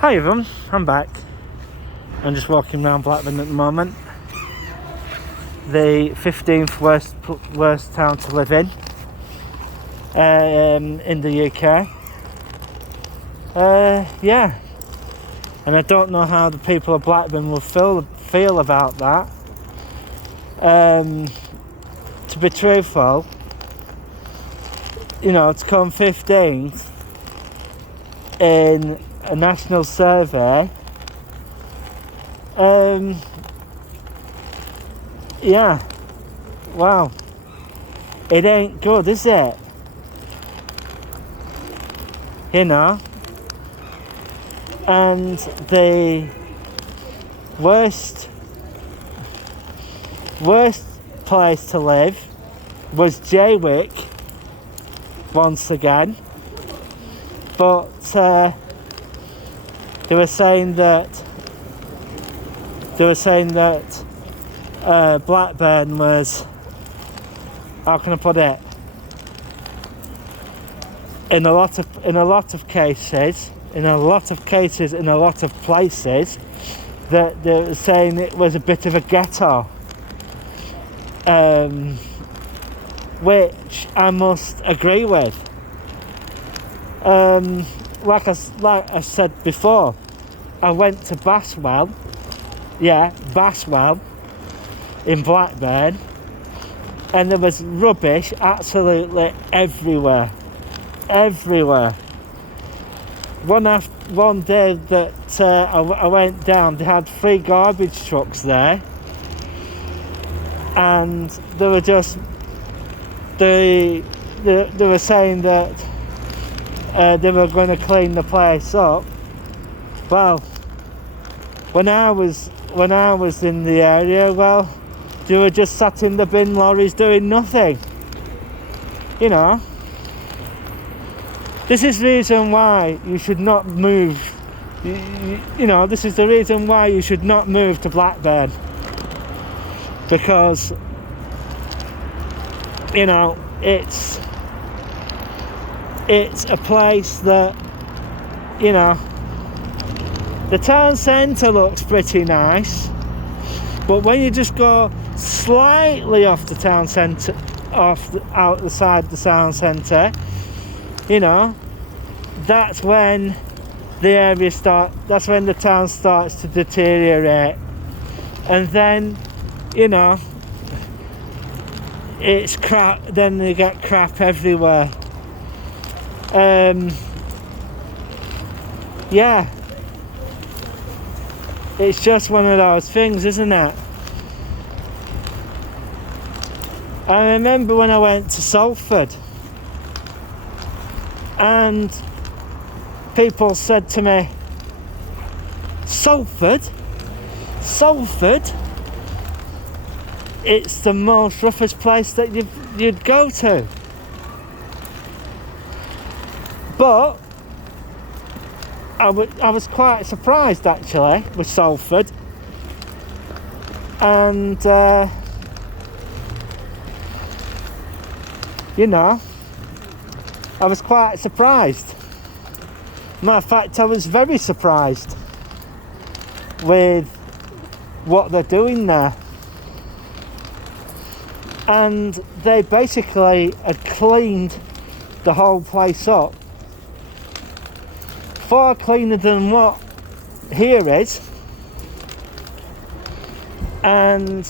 Hi everyone, I'm back. I'm just walking around Blackburn at the moment. The 15th worst town to live in the UK. Yeah, and I don't know how the people of Blackburn will feel about that. To be truthful, to come 15th in a national survey, yeah, wow, it ain't good, is it? And the worst place to live was Jaywick once again, but they were saying that Blackburn was, how can I put it, in a lot of cases, in a lot of places, that they were saying it was a bit of a ghetto, which I must agree with. Like I said before, I went to Baswell in Blackburn, and there was rubbish absolutely everywhere. One day that I went down, they had 3 garbage trucks there, and they were just they were saying that they were going to clean the place up. Well, when I was in the area, well, they were just sat in the bin lorries doing nothing. This is the reason why you should not move. This is the reason why you should not move to Blackburn, because it's a place that, the town centre looks pretty nice, but when you just go slightly off the town centre, out the side of the town centre, that's when that's when the town starts to deteriorate, and then it's crap. Then you get crap everywhere. Yeah, it's just one of those things, isn't it? I remember when I went to Salford, and people said to me, Salford, it's the most roughest place that you'd go to. But I was quite surprised actually with Salford, and I was quite surprised. Matter of fact, I was very surprised with what they're doing there. And they basically had cleaned the whole place up, far cleaner than what here is. And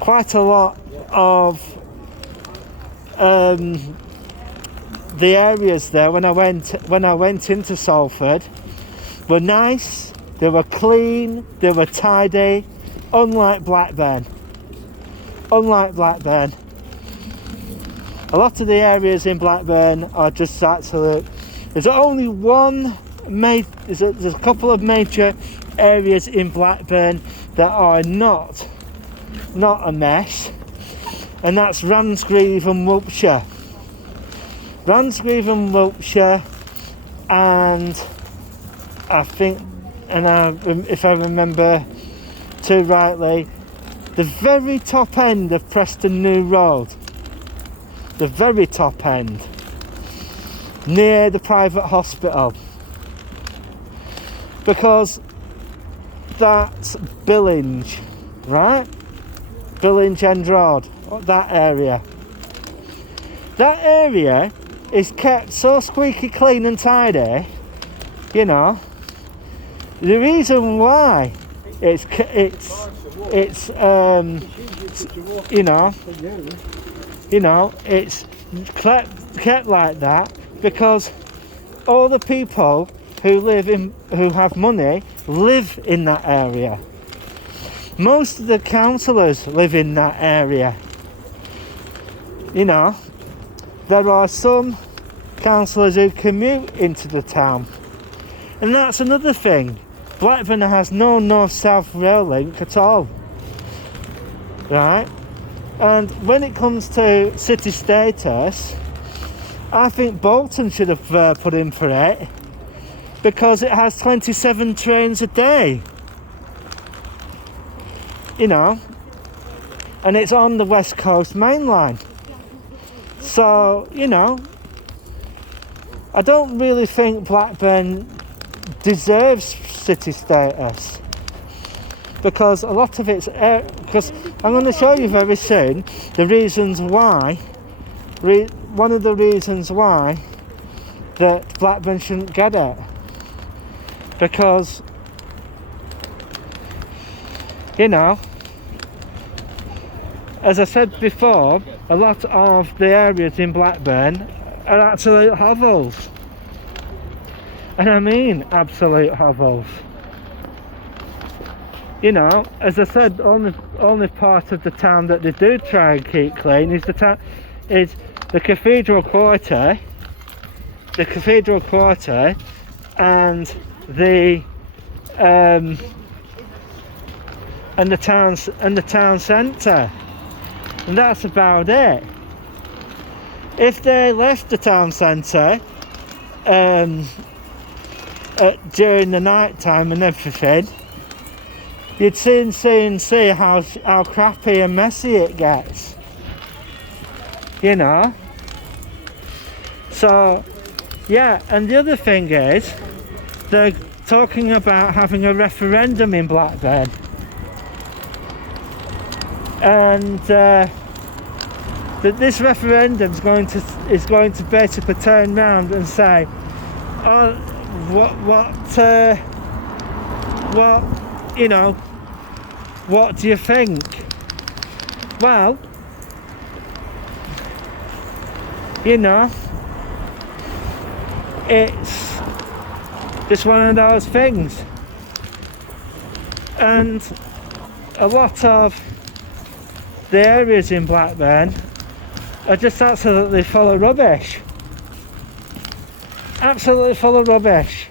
quite a lot of the areas there when I went into Salford were nice, they were clean, they were tidy, unlike Blackburn. A lot of the areas in Blackburn are just absolute. There's only there's a couple of major areas in Blackburn that are not a mess, and that's Ransgrave and Wiltshire. And I think, if I remember too rightly, the very top end of Preston New Road, the very top end, near the private hospital, because that's Billinge, right? Billinge End Road, that area. That area is kept so squeaky clean and tidy, you know. The reason why it's it's kept like that because all the people who have money live in that area. Most of the councillors live in that area. You know, there are some councillors who commute into the town, and that's another thing. Blackburn has no north-south rail link at all, right? And when it comes to city status, I think Bolton should have put in for it, because it has 27 trains a day, you know, and it's on the West Coast Main Line. So, you know, I don't really think Blackburn deserves city status, because a lot of it's because I'm going to show you very soon the reasons why, one of the reasons why that Blackburn shouldn't get it. Because, you know, as I said before, a lot of the areas in Blackburn are absolute hovels. And I mean absolute hovels. You know, as I said, only part of the town that they do try and keep clean is the Cathedral Quarter, and the town centre, and that's about it. If they left the town centre during the night time and everything, you'd soon see how crappy and messy it gets, you know. So yeah, and the other thing is, they're talking about having a referendum in Blackburn, and that this referendum is going to basically turn around and say, oh, you know, what do you think? Well, you know, it's just one of those things, and a lot of the areas in Blackburn are just absolutely full of rubbish. Absolutely full of rubbish.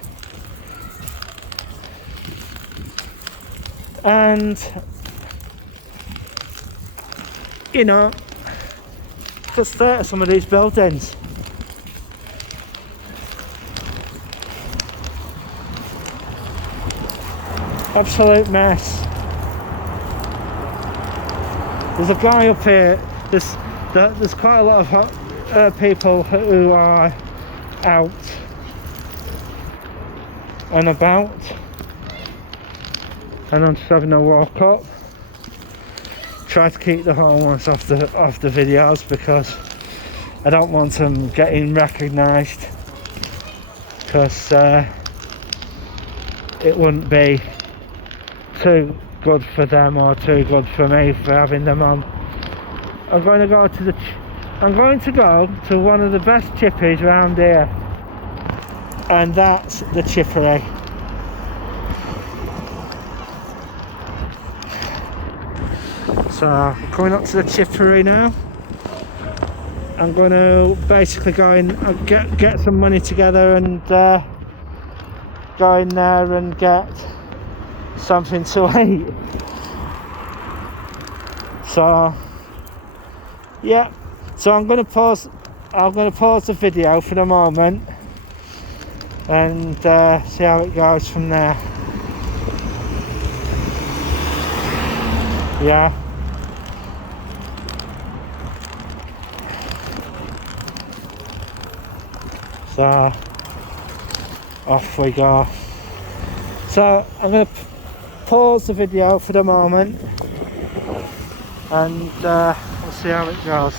And, you know, just there are some of these buildings. Absolute mess. There's a guy up here. There's quite a lot of people who are out and about, and I'm just having a walk up. Try to keep the homeless off the videos, because I don't want them getting recognised, because it wouldn't be too good for them or too good for me for having them on. I'm going to go to one of the best chippies around here, and that's the Chippery. So I'm coming up to the Chippery now. I'm going to basically go in and get some money together and go in there and get something to eat. So yeah, so I'm going to pause the video for the moment and see how it goes from there. Yeah. So off we go. So I'm going to pause the video for the moment, and we'll see how it goes,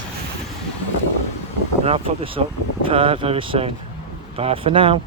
and I'll put this up very soon. Bye for now.